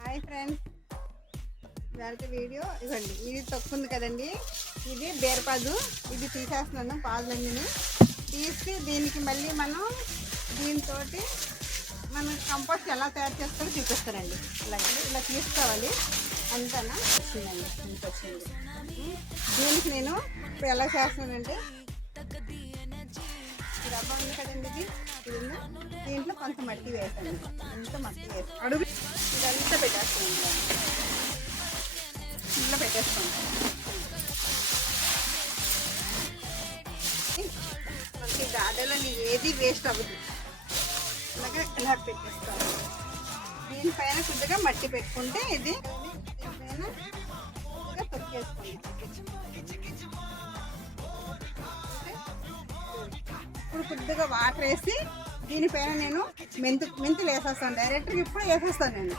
Hi friends, ఇవాళ video ఇవ్వండి. ఇది తొక్కుంది కదండి, ఇది బీరపాదు. ఇది తీసేస్తున్నాను పాదులన్నీ తీసి దీనికి మళ్ళీ మనం దీంతో మనం కంపోస్ట్ ఎలా తయారు చేసుకోవాలో చూపిస్తానండి. అలాగే ఇలా తీసుకోవాలి. అంతనా వచ్చిందండి, ఇంత వచ్చింది. దీనికి నేను ఇప్పుడు ఎలా చేస్తున్నానంటే డబ్బా ఉంది కదండి, ఇది దీంట్లో కొంత మట్టి వేసాను. ఇంత మట్టి వేసి అడుగు ఇదంతా పెట్టేస్తాను. ఇంట్లో పెట్టేస్తాను. మనకి గార్డెన్లో ఏది వేస్ట్ అవ్వదు. అలాగే ఇలా పెట్టేస్తాను. దీనిపైన కొద్దిగా మట్టి పెట్టుకుంటే ఇది దీనిపైన కొద్దిగా తొక్కేసుకోండి. ఇప్పుడు కొద్దిగా వాటర్ వేసి దీనిపైన నేను మెంతులు వేసేస్తాను. డైరెక్ట్గా ఇప్పుడు వేసేస్తాను నేను.